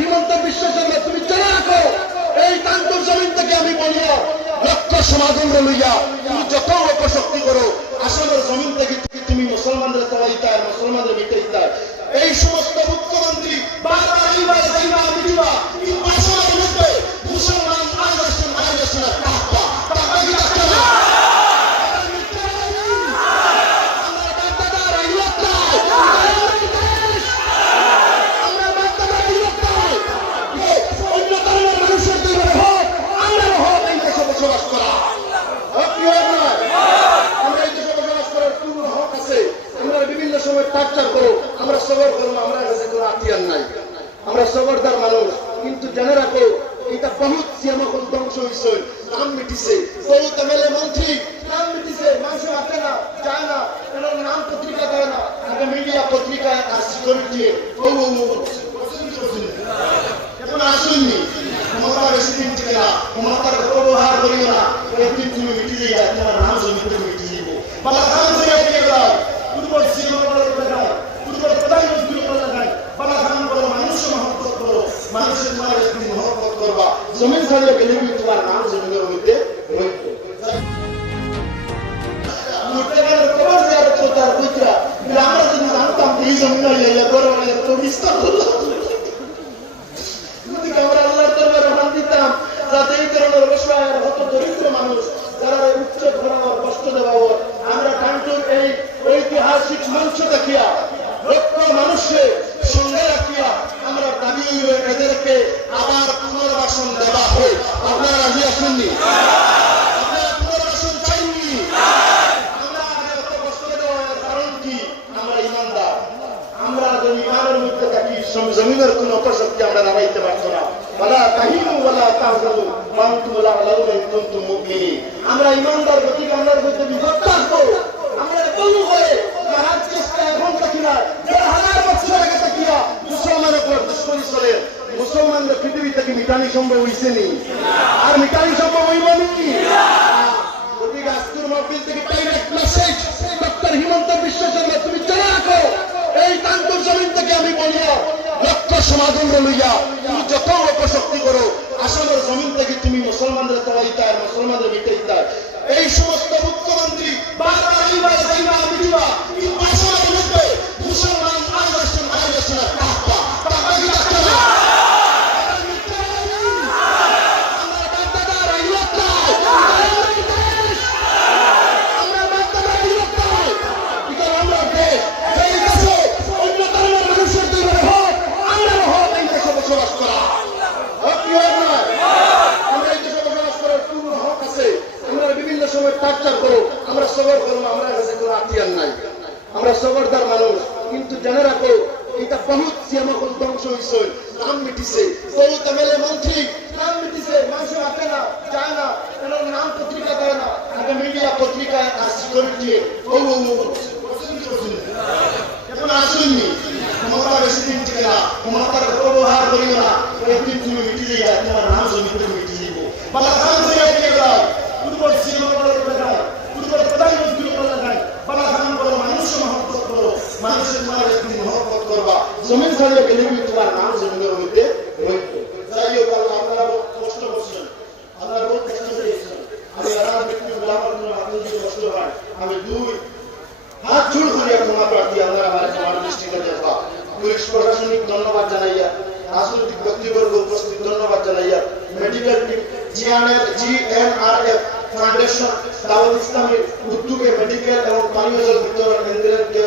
হিমন্ত বিশ্ব শর্মা তুমি চলে রাখো এই তান্তর জমিন থেকে। আমি বলিও লক্ষ সমাগম লইয়া তুমি যত অপশক্তি করো আসামের জমিন থেকে তুমি মুসলমানদের চালাইতে আর মুসলমানদের মিটাইতে। এই সমস্ত মুখ্যমন্ত্রী বারবার এইবা যাইবা মিটিবা কিন্তু আসামের মধ্যে মুসলমান আজ আসেন টাকা টাকা কি রাখতে না। আমরা সবর করবো, আমরা কাছে কোনো আত্মীয় নাই, আমরা সবরদার মানুষ। কিন্তু জেনে রাখো এটা বহুত সিয়ামকল ধ্বংস হয়েছে, নাম মিটিছে, বহুত এমএলএ মন্ত্রী নাম মিটিছে, মানুষ আসে না যায় না, এর নাম পত্রিকা দেয় না, আগে মিডিয়া পত্রিকায় আর সিকিউরিটি এখন আসুননি। ক্ষমতা বেশি দিন টিকে না, ক্ষমতার অপব্যবহার করিও না, একদিন তুমি মিটি যাই তোমার নাম জমিতে মিটি যাইব। বালা খান থেকে এগিয়ে যাও, পূর্ব সিয়ামকল দেখায়, পূর্ব প্রধানমন্ত্রী দেখায়, বালা খান বলো মানুষ মহব্বত করো, মানুষের তোমার একদিন মহব্বত করবা, জমিন ছাড়িয়ে গেলে তোমার নাম জমিনের মধ্যে রইব। আমরা যদি জানতাম এই জমিন বিস্তার করলাম, আমরা আল্লাহর দরবারে মান দিতাম যাতে এই ধরনের অবস্থায় হত দরিদ্র মানুষ যারা উচ্চ ধরনের কষ্ট দেওয়া আমরা কান্টুর এই ঐতিহাসিক মঞ্চ দেখিয়া লক্ষ মানুষের সঙ্গে রাখিয়া আমরা দাবি এদেরকে আবার পুনর্বাসন দেওয়া হয়। আপনারা রাজি আসেননি? আপনারা পুনর্বাসন চাইনি? আমরা এত কষ্ট দেওয়ার কারণ কি? আমরা ইমানদার, আমরা যদি ইমানের মধ্যে থাকি জমিনের কোন অপশক্তি আমরা নামাইতে পারতো না। ওয়ালা তাহিনু ওয়ালা তাহজানু ওয়া আনতুম লা তা'লামুনা ইন কুনতুম মুমিনিন। আমরা ইমানদার গতিকে আল্লাহর মধ্যে বিভক্ত থাকবো। আমরা বলবো হয়ে মহারাজ চেষ্টা এখন থাকি না, যারা হাজার বছর আগে থাকিয়া মুসলমানের উপর দুশ্মনী চলে, মুসলমানদের পৃথিবী থেকে মিটানি সম্ভব হইছে নি? আর মিটানি সম্ভব হইব নি? গতিকে আজকের মাহফিল থেকে direct message, doctor Himanta Biswa Sarma তুমি চলে রাখো এই তান্তর জমিন থেকে। আমি বলিও লক্ষ সমাগম লইয়া তুমি যত অপশক্তি করো আসামের জমিন থেকে তুমি মুসলমানদের চালাইতে আর মুসলমানদের মিটাইতে। এই সমস্ত মুখ্যমন্ত্রী বারবার এইবা যাইবা মিটিবা কিন্তু আসামের মধ্যে মুসলমান আজ আসেন টাকা টাকা কি রাখতে না। আমরা সবর করবো, আমরা কাছে কোনো আত্মীয় নাই, আমরা সবরদার মানুষ। কিন্তু জেনে রাখো এটা বহুত সিয়ামকল ধ্বংস হয়েছে, নাম মিটিছে, বহুত এমএলএ মন্ত্রী নাম মিটিছে, মানুষ আসে না যায় না, এর নাম পত্রিকা দেয় না, আগে মিডিয়া পত্রিকায় আর সিকিউরিটি এখন আসুননি। ক্ষমতা বেশি দিন টিকে না, ক্ষমতার অপব্যবহার করিও না, একদিন তুমি মিটি যাই তোমার নাম জমিতে মিটি যাইব। বালা খান থেকে এগিয়ে যাও, পূর্ব সিয়ামকল দেখায়, পূর্ব প্রধানমন্ত্রী দেখায়, বালা খান বলো মানুষ মহব্বত করো, মানুষের তোমার একদিন মহব্বত করবা, জমিন ছাড়িয়ে গেলে তোমার নাম জমিনের মধ্যে রইব। যাই হোক আল্লাহ আপনারা কষ্ট করছেন, আল্লাহ বহুত কষ্ট দিয়েছেন। আমি আরাম ব্যক্তি গোলামের জন্য আপনি যদি কষ্ট হয় আমি দুই হাত জোড় করিয়া ক্ষমা প্রার্থী, আল্লাহ আমার দৃষ্টিতে দেখবা। পুলিশ প্রশাসনিক ধন্যবাদ জানাইয়া, রাজনৈতিক ব্যক্তিবর্গ উপস্থিত ধন্যবাদ জানাইয়া, মেডিকেল টিম GNRF ফাউন্ডেশন দাওয়াত ইসলামের উদ্যোগে মেডিকেল এবং পানীয় জল বিতরণ কেন্দ্রকে